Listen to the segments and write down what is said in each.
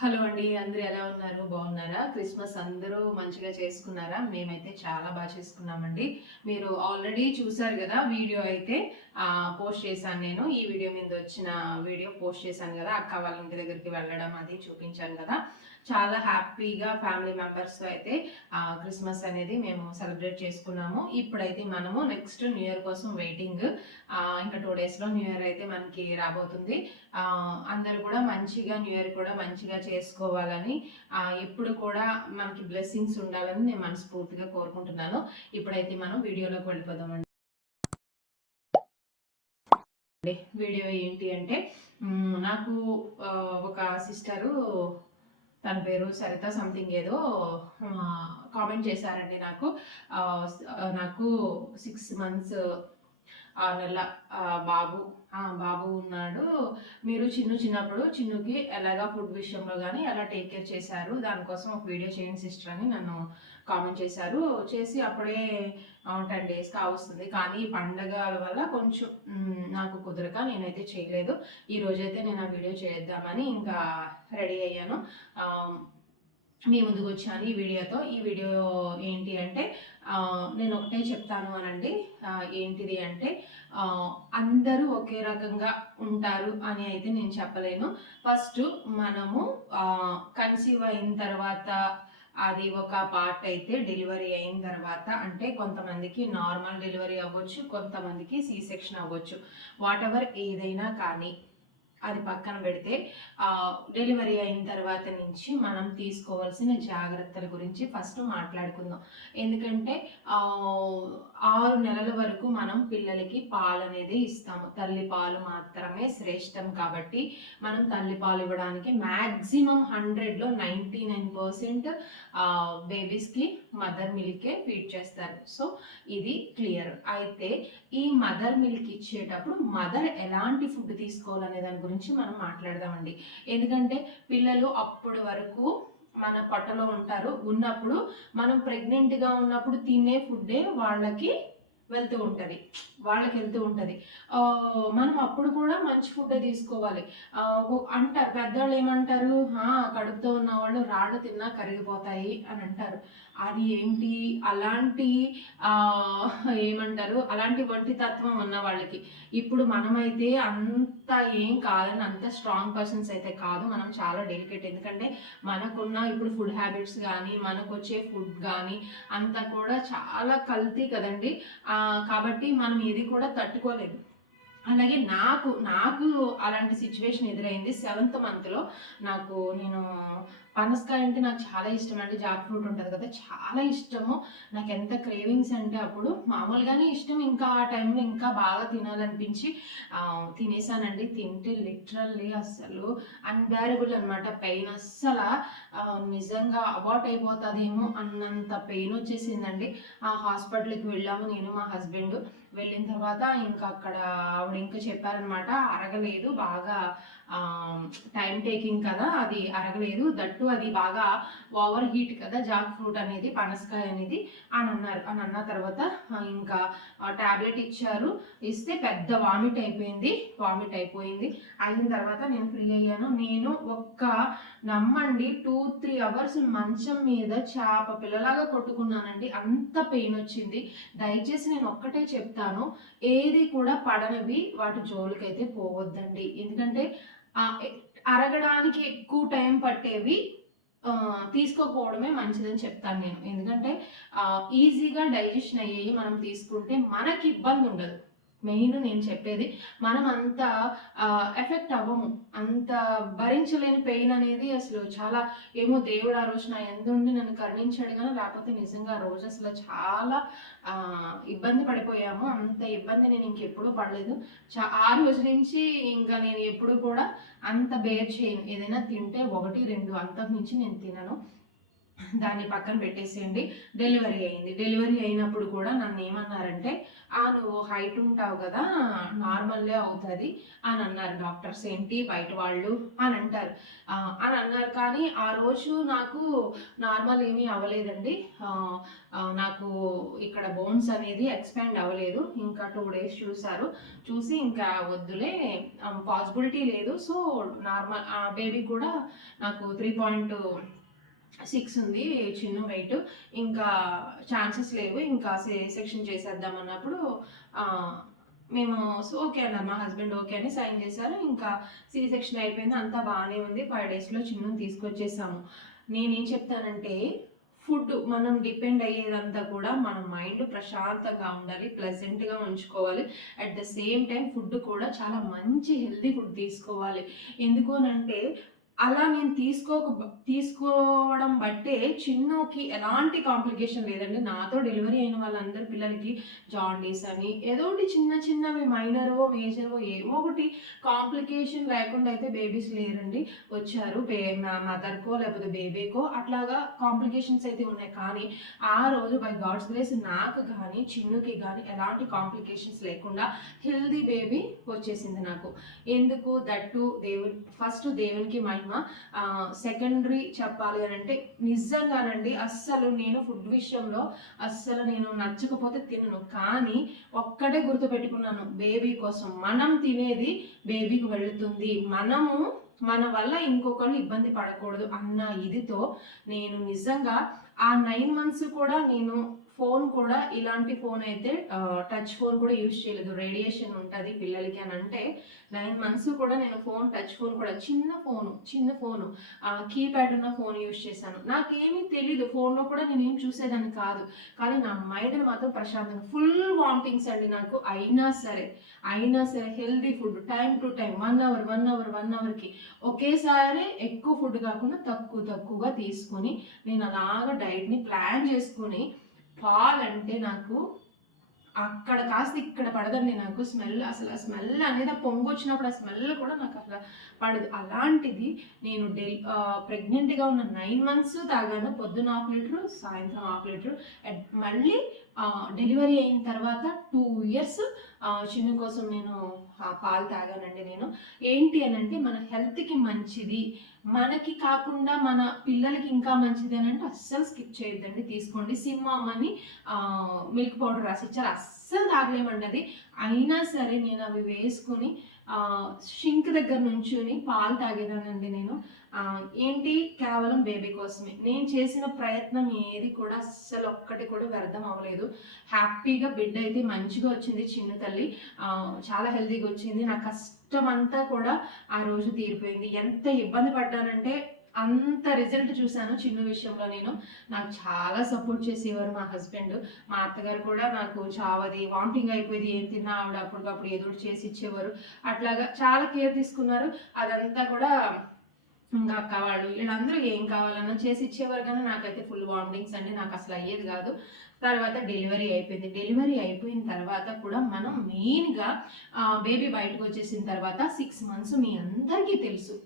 Hello అండి అందరూ ఎలా ఉన్నారు? బాగున్నారా? క్రిస్మస్ అందరూ మంచిగా చేసుకున్నారా? మేమైతే చాలా బాగా చేసుకున్నామండి. మీరు ఆల్రెడీ చూసారు కదా వీడియో అయితే. పోస్ట్ చేశాను నేను. ఈ వీడియో మీద వచ్చిన వీడియో పోస్ట్ చేశాను కదా అక్క వాళ్ళ ఇంటి దగ్గరికి వెళ్ళడం అది చూపించాను కదా. చాలా హ్యాపీగా ఫ్యామిలీ మెంబర్స్తో అయితే క్రిస్మస్ అనేది మేము సెలబ్రేట్ చేసుకున్నాము. ఇప్పుడైతే మనము నెక్స్ట్ న్యూ ఇయర్ కోసం వెయిటింగ్ ఇంకా టూ డేస్లో న్యూ ఇయర్ అయితే మనకి రాబోతుంది. అందరూ కూడా మంచిగా న్యూ ఇయర్ కూడా మంచిగా చేసుకోవాలని ఎప్పుడు కూడా మనకి బ్లెస్సింగ్స్ ఉండాలని నేను మనస్ఫూర్తిగా కోరుకుంటున్నాను. ఇప్పుడైతే మనం వీడియోలోకి వెళ్ళిపోదామండి. వీడియో ఏంటి అంటే నాకు ఒక సిస్టరు తన పేరు సరిత సంథింగ్ ఏదో కామెంట్ చేశారండి నాకు. నాకు సిక్స్ మంత్స్ ఆ నెల బాబు బాబు ఉన్నాడు. మీరు చిన్ను చిన్నప్పుడు చిన్నుకి ఎలాగా ఫుడ్ విషయంలో కానీ ఎలా టేక్ కేర్ చేశారు? దానికోసం ఒక వీడియో చేయండి సిస్టర్ అని నన్ను కామెంట్ చేశారు. చేసి అప్పుడే టెన్ డేస్ కావస్తుంది కానీ ఈ పండగల వల్ల కొంచెం నాకు కుదరక నేనైతే చేయలేదు. ఈ రోజైతే నేను ఆ వీడియో చేద్దామని ఇంకా రెడీ అయ్యాను. మీ ముందుకు వచ్చాను ఈ వీడియోతో. ఈ వీడియో ఏంటి అంటే నేను ఒకటే చెప్తాను అనండి. ఏంటిది అంటే అందరూ ఒకే రకంగా ఉంటారు అని అయితే నేను చెప్పలేను. ఫస్ట్ మనము కన్సీవ్ అయిన తర్వాత అది ఒక పార్ట్ అయితే డెలివరీ అయిన తర్వాత అంటే కొంతమందికి నార్మల్ డెలివరీ అవ్వచ్చు కొంతమందికి సి సెక్షన్ అవ్వచ్చు. వాట్ ఎవర్ ఏదైనా కానీ అది పక్కన పెడితే డెలివరీ అయిన తర్వాత నుంచి మనం తీసుకోవాల్సిన జాగ్రత్తల గురించి ఫస్ట్ మాట్లాడుకుందాం. ఎందుకంటే ఆరు నెలల వరకు మనం పిల్లలకి పాలు అనేది ఇస్తాము. తల్లి పాలు మాత్రమే శ్రేష్టం కాబట్టి మనం తల్లి పాలు ఇవ్వడానికి మ్యాక్సిమం హండ్రెడ్లో నైంటీ నైన్ పర్సెంట్ బేబీస్కి మదర్ మిల్కే ఫీడ్ చేస్తారు. సో ఇది క్లియర్. అయితే ఈ మదర్ మిల్క్ ఇచ్చేటప్పుడు మదర్ ఎలాంటి ఫుడ్ తీసుకోవాలనే దాని గురించి మనం మాట్లాడదామండి. ఎందుకంటే పిల్లలు అప్పటి వరకు మన పొట్టలో ఉంటారు. ఉన్నప్పుడు మనం ప్రెగ్నెంట్గా ఉన్నప్పుడు తినే ఫుడ్డే వాళ్ళకి వెళ్తూ ఉంటుంది. వాళ్ళకి వెళ్తూ ఉంటుంది. మనం అప్పుడు కూడా మంచి ఫుడ్ తీసుకోవాలి. అంట పెద్దవాళ్ళు ఏమంటారు? కడుపుతో ఉన్న వాళ్ళు రాళ్ళు తిన్నా కరిగిపోతాయి అని అంటారు. అది ఏంటి? అలాంటి ఏమంటారు? అలాంటి వంటి తత్వం ఉన్న వాళ్ళకి. ఇప్పుడు మనమైతే అంత ఏం కాదని అంత స్ట్రాంగ్ పర్సన్స్ అయితే కాదు. మనం చాలా డెలికేట్. ఎందుకంటే మనకున్న ఇప్పుడు ఫుడ్ హ్యాబిట్స్ కానీ మనకు వచ్చే ఫుడ్ కానీ అంతా కూడా చాలా కల్తీ కదండి. ఆ, కాబట్టి మనం ఇది కూడా తట్టుకోలేదు. అలాగే నాకు నాకు అలాంటి సిచ్యువేషన్ ఎదురైంది సెవెంత్ మంత్లో నాకు నేను పనసకాయ అంటే నాకు చాలా ఇష్టం అంటే జాక్ ఫ్రూట్ ఉంటుంది కదా చాలా ఇష్టము. నాకు ఎంత క్రేవింగ్స్ అంటే అప్పుడు మామూలుగానే ఇష్టం. ఇంకా ఆ టైంలో ఇంకా బాగా తినాలనిపించి తినేసానండి. తింటే లిటరల్లీ అస్సలు అన్బేరబుల్ అనమాట పెయిన్ అస్సలు నిజంగా అబార్ట్ అయిపోతుందేమో అన్నంత పెయిన్ వచ్చేసిందండి. ఆ హాస్పిటల్కి వెళ్ళాము నేను మా హస్బెండ్ వెళ్ళిన తర్వాత ఇంకా అక్కడ ఆవిడ ఇంకా చెప్పారనమాట అరగలేదు బాగా టైం టేకింగ్ కదా అది అరగలేదు దట్ అన్నట్టు అది బాగా ఓవర్ హీట్ కదా జాక్ ఫ్రూట్ అనేది పనసకాయ అనేది అని అన్నారు. అని అన్న తర్వాత ఇంకా టాబ్లెట్ ఇచ్చారు. ఇస్తే పెద్ద వామిట్ అయిపోయింది. వామిట్ అయిపోయింది. అయిన తర్వాత నేను ఫ్రీ అయ్యాను. నేను ఒక్క నమ్మండి టూ త్రీ అవర్స్ మంచం మీద చేప పిల్లలాగా కొట్టుకున్నానండి. అంత పెయిన్ వచ్చింది. దయచేసి నేను ఒక్కటే చెప్తాను. ఏది కూడా పడనివి వాటి జోలికైతే పోవద్దండి. ఎందుకంటే అరగడానికి ఎక్కువ టైం పట్టేవి తీసుకోకపోవడమే మంచిదని చెప్తాను నేను. ఎందుకంటే ఈజీగా డైజెషన్ అయ్యేవి మనం తీసుకుంటే మనకి ఇబ్బంది ఉండదు. మెయిన్ నేను చెప్పేది మనం అంత ఎఫెక్ట్ అవ్వము. అంత భరించలేని పెయిన్ అనేది అసలు చాలా ఏమో దేవుడు ఆ రోజు నా ఎందుండి నన్ను కరుణించాడు కానీ లేకపోతే నిజంగా ఆ రోజు అసలు చాలా ఇబ్బంది పడిపోయాము. అంత ఇబ్బంది నేను ఇంకెప్పుడూ పడలేదు. చా ఆ రోజు నుంచి ఇంకా నేను ఎప్పుడు కూడా అంత బేర్ చేయను. ఏదైనా తింటే ఒకటి రెండు అంతకు మించి నేను తినను. దాన్ని పక్కన పెట్టేసేయండి. డెలివరీ అయింది. డెలివరీ అయినప్పుడు కూడా నన్ను ఏమన్నారంటే ఆ నువ్వు హైట్ ఉంటావు కదా నార్మల్లే అవుతుంది అని అన్నారు డాక్టర్స్. ఏంటి? బయట వాళ్ళు అని అంటారు. అని అన్నారు. కానీ ఆ రోజు నాకు నార్మల్ ఏమీ అవ్వలేదండి. నాకు ఇక్కడ బోన్స్ అనేది ఎక్స్పాండ్ అవ్వలేదు. ఇంకా టూ డేస్ చూసారు చూసి ఇంకా వద్దులే పాసిబిలిటీ లేదు. సో నార్మల్ ఆ బేబీ కూడా నాకు త్రీ పాయింట్ సిక్స్ ఉంది చిన్న వెయిట్ ఇంకా ఛాన్సెస్ లేవు ఇంకా సే సెక్షన్ చేసేద్దాం అన్నప్పుడు మేము సో ఓకే అన్నారు. మా హస్బెండ్ ఓకే అని సైన్ చేశారు. ఇంకా సి సెక్షన్ అయిపోయింది. అంతా బాగానే ఉంది. ఫైవ్ డేస్లో చిన్న తీసుకొచ్చేసాము. నేనేం చెప్తానంటే ఫుడ్ మనం డిపెండ్ అయ్యేదంతా కూడా మన మైండ్ ప్రశాంతంగా ఉండాలి ప్లెజెంట్గా ఉంచుకోవాలి. At the same time food కూడా చాలా మంచి హెల్తీ ఫుడ్ తీసుకోవాలి. ఎందుకు అనంటే అలా నేను తీసుకోక తీసుకోవడం బట్టే చిన్నుకి ఎలాంటి కాంప్లికేషన్ లేదండి. నాతో డెలివరీ అయిన వాళ్ళందరి పిల్లలకి జాండీస్ అని ఏదో ఒకటి చిన్న చిన్నవి మైనరో మేజరో ఏవో ఒకటి కాంప్లికేషన్ లేకుండా అయితే బేబీస్ లేరండి. వచ్చారు బే మదర్కో లేకపోతే బేబీకో అట్లాగా కాంప్లికేషన్స్ అయితే ఉన్నాయి. కానీ ఆ రోజు బై గాడ్స్ గ్రేస్ నాకు కానీ చిన్నుకి కానీ ఎలాంటి కాంప్లికేషన్స్ లేకుండా హెల్దీ బేబీ వచ్చేసింది నాకు. ఎందుకు? దట్టు దేవుని ఫస్ట్ దేవునికి మహిమ సెకండరీ చెప్పాలి అని అంటే నిజంగానండి అస్సలు నేను ఫుడ్ విషయంలో అస్సలు నేను నచ్చకపోతే తినను. కానీ ఒక్కటే గుర్తుపెట్టుకున్నాను బేబీ కోసం. మనం తినేది బేబీకి వెళుతుంది. మనము మన వల్ల ఇంకొకళ్ళు ఇబ్బంది పడకూడదు అన్న ఇదితో నేను నిజంగా ఆ నైన్ మంత్స్ కూడా నేను ఫోన్ కూడా ఇలాంటి ఫోన్ అయితే టచ్ ఫోన్ కూడా యూజ్ చేయలేదు. రేడియేషన్ ఉంటుంది పిల్లలకి అని అంటే నైన్ మంత్స్ కూడా నేను ఫోన్ టచ్ ఫోన్ కూడా చిన్న ఫోను చిన్న ఫోను కీప్యాడ్ ఉన్న ఫోన్ యూజ్ చేశాను. నాకేమీ తెలీదు. ఫోన్లో కూడా నేను ఏం చూసేదాన్ని కాదు. కానీ నా మైండ్ మాత్రం ప్రశాంతంగా ఫుల్ వామిటింగ్స్ అండి నాకు. అయినా సరే అయినా సరే healthy food time to time one hour one hour one అవర్కి ఒకేసారి ఎక్కువ ఫుడ్ కాకుండా తక్కువ తక్కువగా తీసుకొని నేను అలాగా డైట్ని ప్లాన్ చేసుకొని పాలంటే నాకు అక్కడ కాస్త ఇక్కడ పడదండి నాకు స్మెల్. అసలు ఆ స్మెల్ అనేది ఆ పొంగు వచ్చినప్పుడు ఆ స్మెల్ కూడా నాకు అసలు పడదు. అలాంటిది నేను డెల్ ప్రెగ్నెంట్గా ఉన్న నైన్ మంత్స్ తాగాను. పొద్దున హాఫ్ లీటర్ సాయంత్రం హాఫ్ లీటర్. మళ్ళీ డెలివరీ అయిన తర్వాత టూ ఇయర్స్ చిన్ను కోసం నేను ఆ పాలు తాగానండి నేను. ఏంటి అని అంటే మన హెల్త్కి మంచిది మనకి కాకుండా మన పిల్లలకి ఇంకా మంచిది అని అంటే అస్సలు స్కిప్ చేయొద్దండి తీసుకోండి. సిమ్మామ్ అని మిల్క్ పౌడర్ రాసి ఇచ్చారు. అస్సలు తాగలేమండి అది. అయినా సరే నేను అవి వేసుకుని షింక్ దగ్గర నుంచుని పాలు తాగేదానండి నేను. ఏంటి? కేవలం బేబీ కోసమే. నేను చేసిన ప్రయత్నం ఏది కూడా అస్సలు ఒక్కటి కూడా వ్యర్థం అవ్వలేదు. హ్యాపీగా బిడ్డ అయితే మంచిగా వచ్చింది చిన్న తల్లి. తల్లి. చాలా హెల్తీగా వచ్చింది. నా కష్టం అంతా కూడా ఆ రోజు తీరిపోయింది. ఎంత ఇబ్బంది పడ్డానంటే అంత రిజల్ట్ చూశాను చిన్న విషయంలో నేను. నాకు చాలా సపోర్ట్ చేసేవారు మా హస్బెండ్. మా అత్తగారు కూడా నాకు చావది వామిటింగ్ అయిపోయింది ఏం తిన్నా ఆవిడ అప్పటికప్పుడు ఏదో చేసి ఇచ్చేవారు. అట్లాగా చాలా కేర్ తీసుకున్నారు. అదంతా కూడా ఇంకా అక్క వాళ్ళు వీళ్ళందరూ ఏం కావాలన్నా చేసి ఇచ్చేవారు కానీ నాకైతే ఫుల్ వామిటింగ్స్ అంటే నాకు అసలు అయ్యేది కాదు. తర్వాత డెలివరీ అయిపోయింది. డెలివరీ అయిపోయిన తర్వాత కూడా మనం మెయిన్గా బేబీ బయటకు వచ్చేసిన తర్వాత సిక్స్ మంత్స్ మీ అందరికీ తెలుసు.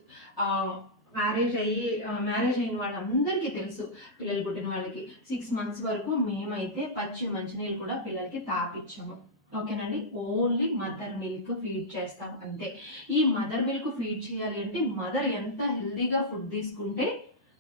మ్యారేజ్ అయ్యి మ్యారేజ్ అయిన వాళ్ళందరికీ తెలుసు పిల్లలు పుట్టిన వాళ్ళకి. సిక్స్ మంత్స్ వరకు మేమైతే పచ్చి మంచినీళ్ళు కూడా పిల్లలకి తాపిచ్చాము. ఓకేనండి? ఓన్లీ మదర్ మిల్క్ ఫీడ్ చేస్తాం అంతే. ఈ మదర్ మిల్క్ ఫీడ్ చేయాలి అంటే మదర్ ఎంత హెల్దీగా ఫుడ్ తీసుకుంటే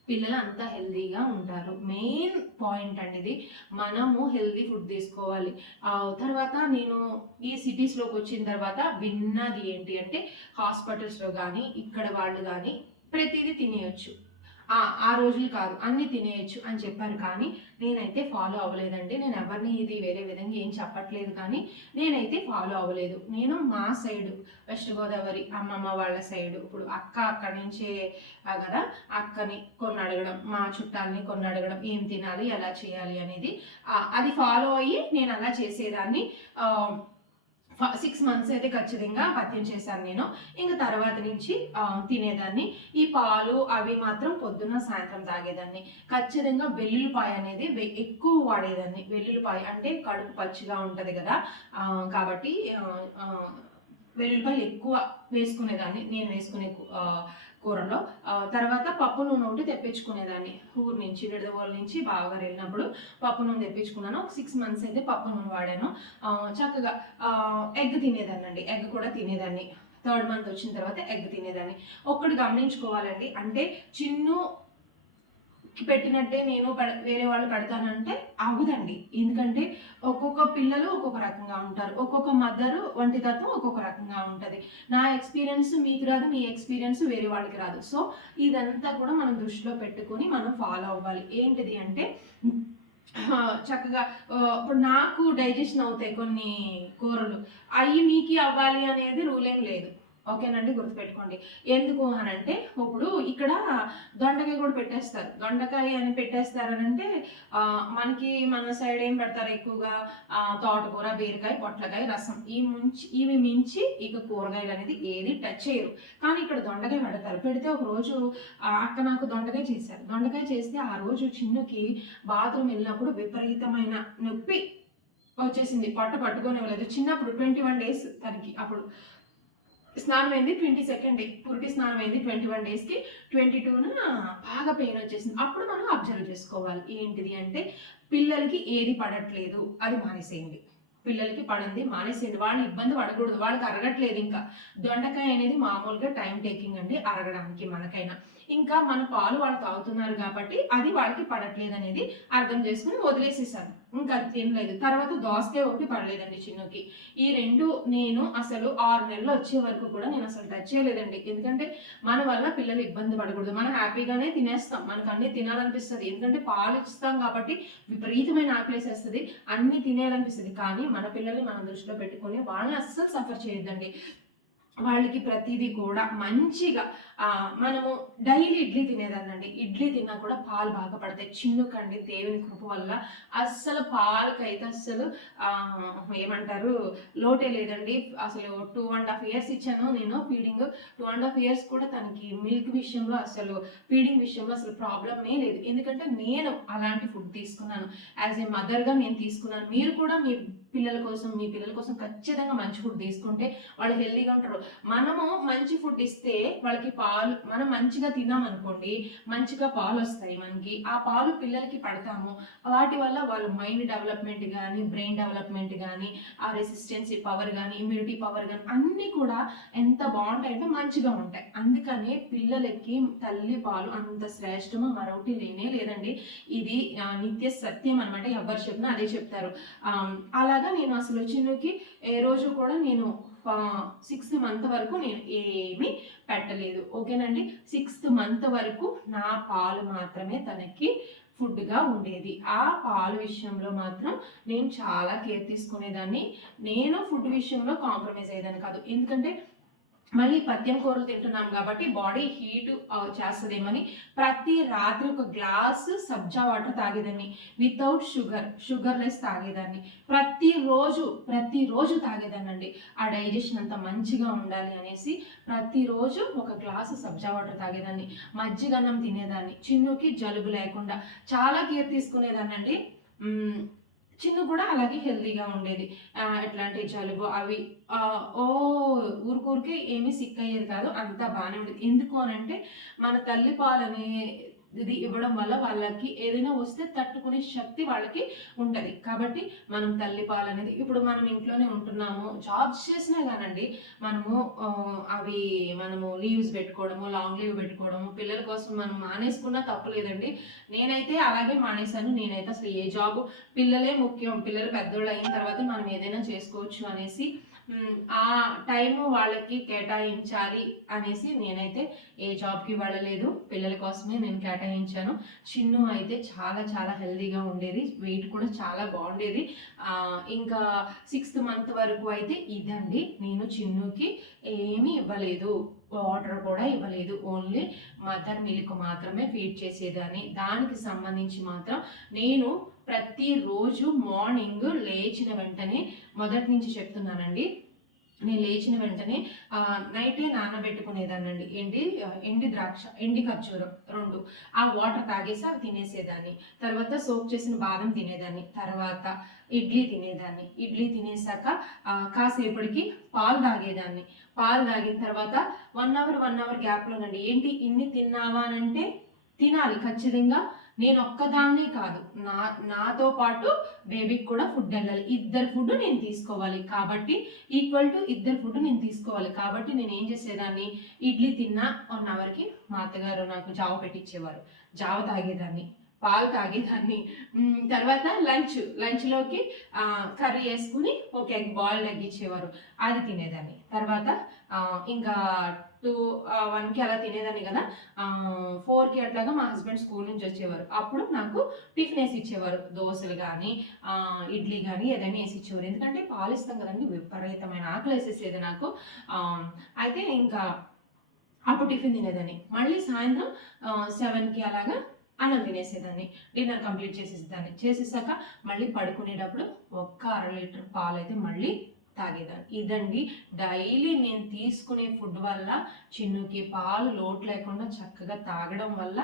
పిల్లలు అంత హెల్దీగా ఉంటారు. మెయిన్ పాయింట్ అండి ఇది. మనము హెల్దీ ఫుడ్ తీసుకోవాలి. ఆ తర్వాత నేను ఈ సిటీస్లోకి వచ్చిన తర్వాత విన్నది ఏంటి అంటే హాస్పిటల్స్లో కానీ ఇక్కడ వాళ్ళు కానీ ప్రతిదీ తినేయచ్చు. ఆ రోజులు కాదు అన్ని తినేయచ్చు అని చెప్పారు. కానీ నేనైతే ఫాలో అవ్వలేదండి. నేను ఎవరిని ఇది వేరే విధంగా ఏం చెప్పట్లేదు. కానీ నేనైతే ఫాలో అవ్వలేదు. నేను మా సైడ్ వెస్ట్ గోదావరి అమ్మమ్మ వాళ్ళ సైడ్ ఇప్పుడు అక్క అక్కడి నుంచే కదా అక్కని కొన్ని అడగడం మా చుట్టాలని కొన్ని అడగడం ఏం తినాలి ఎలా చేయాలి అనేది అది ఫాలో అయ్యి నేను అలా చేసేదాన్ని. సిక్స్ మంత్స్ అయితే ఖచ్చితంగా పత్యం చేశాను నేను. ఇంకా తర్వాత నుంచి తినేదాన్ని. ఈ పాలు అవి మాత్రం పొద్దున్న సాయంత్రం తాగేదాన్ని. ఖచ్చితంగా వెల్లుల్లిపాయ అనేది వె- ఎక్కువ వాడేదాన్ని. వెల్లుల్లిపాయ అంటే కడుపు పచ్చిగా ఉంటుంది కదా. కాబట్టి వెల్లుల్లిపాయలు ఎక్కువ వేసుకునేదాన్ని. నేను వేసుకునే కూరలో. తర్వాత పప్పు నూనె ఒకటి తెప్పించుకునేదాన్ని. ఊరు నుంచి నిడదవోల నుంచి బావగారు వెళ్ళినప్పుడు పప్పు నూనె తెప్పించుకున్నాను. ఒక సిక్స్ మంత్స్ అయితే పప్పు నూనె వాడాను. చక్కగా ఎగ్ తినేదాన్ని అండి ఎగ్ కూడా తినేదాన్ని. థర్డ్ మంత్ వచ్చిన తర్వాత ఎగ్ తినేదాన్ని. ఒక్కటి గమనించుకోవాలండి. అంటే చిన్ను పెట్టినట్టే నేను పెడ- వేరే వాళ్ళు పెడతానంటే అవ్వదండి. ఎందుకంటే ఒక్కొక్క పిల్లలు ఒక్కొక్క రకంగా ఉంటారు. ఒక్కొక్క మదరు వంటి తత్వం ఒక్కొక్క రకంగా ఉంటుంది. నా ఎక్స్పీరియన్స్ మీకు రాదు మీ ఎక్స్పీరియన్స్ వేరే వాళ్ళకి రాదు. సో ఇదంతా కూడా మనం దృష్టిలో పెట్టుకొని మనం ఫాలో అవ్వాలి. ఏంటిది అంటే చక్కగా ఇప్పుడు నాకు డైజెషన్ అవుతాయి కొన్ని కూరలు. అవి మీకు అవ్వాలి అనేది రూల్ ఏం లేదు. ఓకేనండి గుర్తుపెట్టుకోండి. ఎందుకు అని అంటే ఇప్పుడు ఇక్కడ దొండకాయ కూడా పెట్టేస్తారు. దొండకాయ అని పెట్టేస్తారనంటే మనకి మన సైడ్ ఏం పెడతారు ఎక్కువగా? తోటకూర బీరకాయ పొట్లకాయ రసం. ఈ ముంచి ఇవి మించి ఇక కూరగాయలు అనేది ఏది టచ్ చేయరు. కానీ ఇక్కడ దొండకాయ పెడతారు. పెడితే ఒక రోజు ఆ, అక్క నాకు దొండకాయ చేశారు. దొండకాయ చేస్తే ఆ రోజు చిన్నుకి బాత్రూమ్ వెళ్ళినప్పుడు విపరీతమైన నొప్పి వచ్చేసింది. పొట్ట పట్టుకొని ఇవ్వలేదు. చిన్నప్పుడు ట్వంటీ వన్ డేస్ తనకి అప్పుడు. స్నానం అయింది ట్వంటీ సెకండ్ డే. పురిటి స్నానం అయింది ట్వంటీ వన్ డేస్కి ట్వంటీ టూన బాగా పెయిన్ వచ్చేసింది. అప్పుడు మనం అబ్జర్వ్ చేసుకోవాలి. ఏంటిది అంటే పిల్లలకి ఏది పడట్లేదు అది మానేసేయండి. పిల్లలకి పడింది మానేసేయండి. వాళ్ళు ఇబ్బంది పడకూడదు. వాళ్ళకి అరగట్లేదు ఇంకా. దొండకాయ అనేది మామూలుగా టైం టేకింగ్ అండి అరగడానికి మనకైనా. ఇంకా మన పాలు వాళ్ళు తాగుతున్నారు కాబట్టి అది వాళ్ళకి పడట్లేదు అనేది అర్థం చేసుకుని వదిలేసేసాను. ఇంకా ఏం లేదు. తర్వాత దోసకాయ ఒకటి పడలేదండి చిన్నకి. ఈ రెండు నేను అసలు ఆరు నెలలు వచ్చే వరకు కూడా నేను అసలు టచ్ చేయలేదండి. ఎందుకంటే మన వల్ల పిల్లలు ఇబ్బంది పడకూడదు. మనం హ్యాపీగానే తినేస్తాం. మనకు అన్ని తినాలనిపిస్తుంది. ఎందుకంటే పాలు ఇస్తాం కాబట్టి విపరీతమైన ఆకలేసేస్తుంది అన్ని తినేయాలనిపిస్తుంది. కానీ మన పిల్లల్ని మనం దృష్టిలో పెట్టుకొని వాళ్ళని అస్సలు సఫర్ చేయొద్దండి. వాళ్ళకి ప్రతిదీ కూడా మంచిగా మనము డైలీ ఇడ్లీ తినేదాన్నండి. ఇడ్లీ తిన్నా కూడా పాలు బాగా పడతాయి. చిన్నుకండి దేవుని కృప వల్ల అస్సలు పాలకైతే అస్సలు ఏమంటారు లోటే లేదండి. అసలు టూ అండ్ హాఫ్ ఇయర్స్ ఇచ్చాను నేను feeding. Two and half years కూడా తనకి మిల్క్ విషయంలో అసలు ఫీడింగ్ విషయంలో అసలు ప్రాబ్లమే లేదు. ఎందుకంటే నేను అలాంటి ఫుడ్ తీసుకున్నాను. యాజ్ ఏ మదర్గా నేను తీసుకున్నాను. మీరు కూడా మీ పిల్లల కోసం మీ పిల్లల కోసం ఖచ్చితంగా మంచి ఫుడ్ తీసుకుంటే వాళ్ళు హెల్దీగా ఉంటారు. మనము మంచి ఫుడ్ ఇస్తే వాళ్ళకి పాలు మనం మంచిగా తిన్నాం అనుకోండి మంచిగా పాలు వస్తాయి మనకి. ఆ పాలు పిల్లలకి పడతాము. వాటి వల్ల వాళ్ళ మైండ్ డెవలప్మెంట్ కానీ బ్రెయిన్ డెవలప్మెంట్ కానీ ఆ రెసిస్టెన్సీ పవర్ కానీ ఇమ్యూనిటీ పవర్ కానీ అన్నీ కూడా ఎంత బాగుంటాయంటే మంచిగా ఉంటాయి. అందుకనే పిల్లలకి తల్లి పాలు అంత శ్రేష్టము మరొకటి లేనే లేదండి. ఇది నిత్య సత్యం అనమాట ఎవరు చెప్పినా అదే చెప్తారు. అలాగే అలాగా నేను అసలు చిన్నుకి ఏ రోజు కూడా నేను సిక్స్త్ మంత్ వరకు నేను ఏమీ పెట్టలేదు. ఓకేనండి సిక్స్త్ మంత్ వరకు నా పాలు మాత్రమే తనకి ఫుడ్గా ఉండేది. ఆ పాలు విషయంలో మాత్రం నేను చాలా కేర్ తీసుకునేదాన్ని. నేను ఫుడ్ విషయంలో కాంప్రమైజ్ అయ్యేదాన్ని కాదు. ఎందుకంటే మళ్ళీ పద్యం కూరలు తింటున్నాం కాబట్టి బాడీ హీట్ చేస్తుందేమని ప్రతి రాత్రి ఒక గ్లాస్ సబ్జా వాటర్ తాగేదాన్ని. వితౌట్ షుగర్ షుగర్ లెస్ తాగేదాన్ని. ప్రతిరోజు ప్రతిరోజు తాగేదాన్ని అండి ఆ డైజెషన్ అంత మంచిగా ఉండాలి అనేసి ప్రతిరోజు ఒక గ్లాసు సబ్జా వాటర్ తాగేదాన్ని. మజ్జిగన్నం తినేదాన్ని. చిన్నుకి జలుబు లేకుండా. చాలా కేర్ తీసుకునేదాన్ని అండి చిన్ను కూడా అలాగే హెల్తీగా ఉండేది. ఎట్లాంటి జలుబు అవి ఓ ఊరికూరికే ఏమీ సిక్ అయ్యేది కాదు అంతా బాగానే ఉండేది. ఎందుకు అని అంటే మన తల్లి పాలు ఇది ఇవ్వడం వల్ల వాళ్ళకి ఏదైనా వస్తే తట్టుకునే శక్తి వాళ్ళకి ఉంటుంది. కాబట్టి మనం తల్లి పాలు అనేది ఇప్పుడు మనం ఇంట్లోనే ఉంటున్నాము జాబ్స్ చేసినా కానండి మనము అవి మనము లీవ్స్ పెట్టుకోవడము లాంగ్ లీవ్ పెట్టుకోవడము పిల్లల కోసం మనం మానేసుకున్నా తప్పులేదండి. నేనైతే అలాగే మానేశాను. నేనైతే అసలు ఏ జాబ్ పిల్లలే ముఖ్యం. పిల్లలు పెద్దోళ్ళు అయిన తర్వాత మనం ఏదైనా చేసుకోవచ్చు అనేసి ఆ టైం వాళ్ళకి కేటాయించాలి అనేసి నేనైతే ఏ జాబ్కి వెళ్ళలేదు. పిల్లల కోసమే నేను కేటాయించాను. చిన్ను అయితే చాలా చాలా హెల్దీగా ఉండేది. వెయిట్ కూడా చాలా బాగుండేది. ఇంకా సిక్స్త్ మంత్ వరకు అయితే ఇదండి. నేను చిన్నుకి ఏమీ ఇవ్వలేదు. వాటర్ కూడా ఇవ్వలేదు. ఓన్లీ మదర్ మిల్క్ మాత్రమే ఫీడ్ చేసేదాన్ని. దానికి సంబంధించి మాత్రం నేను ప్రతిరోజు మార్నింగ్ లేచిన వెంటనే మొదటి నుంచి చెప్తున్నానండి. నేను లేచిన వెంటనే నైటే నానబెట్టుకునేదానండి ఎండి ఎండి ద్రాక్ష ఎండి ఖర్జూరం రెండు. ఆ వాటర్ తాగేసి అవి తినేసేదాన్ని. తర్వాత సోప్ చేసిన బాదం తినేదాన్ని. తర్వాత ఇడ్లీ తినేదాన్ని. ఇడ్లీ తినేసాక కాసేపటికి పాలు తాగేదాన్ని. పాలు తాగిన తర్వాత వన్ అవర్ వన్ అవర్ గ్యాప్లోనండి. ఏంటి ఇన్ని తిన్నావా అని అంటే తినాలి. ఖచ్చితంగా నేను ఒక్కదాన్నే కాదు. నా నాతో పాటు బేబీకి కూడా ఫుడ్ వెళ్ళాలి. ఇద్దరు ఫుడ్ నేను తీసుకోవాలి. కాబట్టి ఈక్వల్ టు ఇద్దరు ఫుడ్ నేను తీసుకోవాలి. కాబట్టి నేను ఏం చేసేదాన్ని? ఇడ్లీ తిన్నా వన్ అవర్కి మా అత్తగారు నాకు జావ పెట్టించేవారు జావ తాగేదాన్ని పాలు తాగేదాన్ని. తర్వాత లంచ్ లంచ్లోకి కర్రీ వేసుకుని ఒక ఎగ్ బాయిల్డ్ ఎగ్ ఇచ్చేవారు. అది తినేదాన్ని. తర్వాత ఇంకా టూ వన్కి అలా తినేదాన్ని కదా. ఫోర్కి అట్లాగా మా హస్బెండ్ స్కూల్ నుంచి వచ్చేవారు. అప్పుడు నాకు టిఫిన్ వేసి ఇచ్చేవారు. దోశలు కానీ ఇడ్లీ కానీ ఏదైనా వేసి ఇచ్చేవారు. ఎందుకంటే పాలు ఇస్తాం కదండి విపరీతమైన ఆకలి వేసేసేది నాకు. అయితే ఇంకా అప్పుడు టిఫిన్ తినేదాన్ని. మళ్ళీ సాయంత్రం సెవెన్కి అలాగా అన్నం తినేసేదాన్ని. Dinner complete చేసేసేదాన్ని. చేసేసాక మళ్ళీ పడుకునేటప్పుడు ఒక్క అర లీటర్ పాలు అయితే మళ్ళీ తాగేదాన్ని. ఇదండి డైలీ నేను తీసుకునే ఫుడ్ వల్ల చిన్నుకి పాలు లోటు లేకుండా చక్కగా తాగడం వల్ల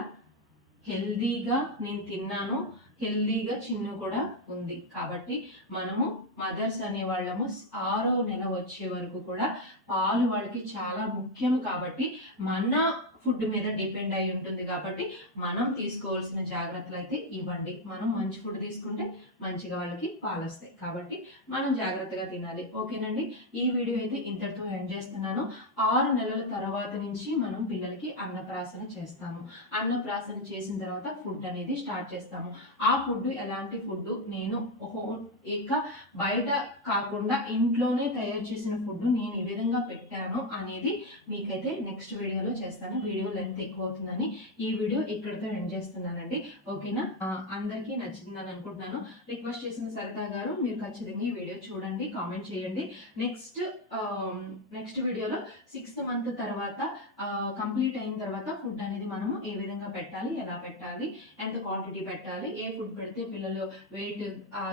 హెల్దీగా నేను తిన్నాను. హెల్దీగా చిన్ను కూడా ఉంది. కాబట్టి మనము మదర్స్ అనే వాళ్ళము ఆరో నెల వచ్చే వరకు కూడా పాలు వాళ్ళకి చాలా ముఖ్యం కాబట్టి మన ఫుడ్ మీద డిపెండ్ అయి ఉంటుంది కాబట్టి మనం తీసుకోవాల్సిన జాగ్రత్తలు అయితే ఇవ్వండి. మనం మంచి ఫుడ్ తీసుకుంటే మంచిగా వాళ్ళకి పాలు వస్తాయి కాబట్టి మనం జాగ్రత్తగా తినాలి. ఓకేనండి? ఈ వీడియో అయితే ఇంతటితో ఎండ్ చేస్తున్నాను. ఆరు నెలల తర్వాత నుంచి మనం పిల్లలకి అన్నప్రాసన చేస్తాము. అన్నప్రాసన చేసిన తర్వాత ఫుడ్ అనేది స్టార్ట్ చేస్తాము. ఆ ఫుడ్ ఎలాంటి ఫుడ్? నేను హో ఇక బయట కాకుండా ఇంట్లోనే తయారు చేసిన ఫుడ్ నేను ఈ విధంగా పెట్టాను అనేది మీకైతే నెక్స్ట్ వీడియోలో చేస్తాను. వీడియో లెంత్ ఎక్కువ అవుతుందని ఈ వీడియో ఇక్కడితో ఎండ్ చేస్తున్నానండి. ఓకేనా? అందరికీ నచ్చిందని అనుకుంటున్నాను. రిక్వెస్ట్ చేసిన సరితా గారు మీరు ఖచ్చితంగా ఈ వీడియో చూడండి కామెంట్ చేయండి. నెక్స్ట్ నెక్స్ట్ వీడియోలో సిక్స్త్ మంత్ తర్వాత కంప్లీట్ అయిన తర్వాత ఫుడ్ అనేది మనము ఏ విధంగా పెట్టాలి ఎలా పెట్టాలి ఎంత క్వాంటిటీ పెట్టాలి ఏ ఫుడ్ పెడితే పిల్లలు వెయిట్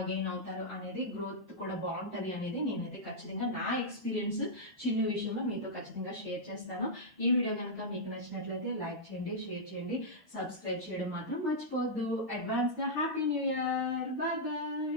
గెయిన్ అవుతారు అనేది గ్రోత్ కూడా బాగుంటుంది అనేది నేనైతే ఖచ్చితంగా నా ఎక్స్పీరియన్స్ చిన్న విషయంలో మీతో ఖచ్చితంగా షేర్ చేస్తాను. ఈ వీడియో కనుక మీకు నచ్చినట్లయితే లైక్ చేయండి షేర్ చేయండి సబ్స్క్రైబ్ చేయడం మాత్రం మర్చిపోవద్దు. అడ్వాన్స్గా happy new year bye bye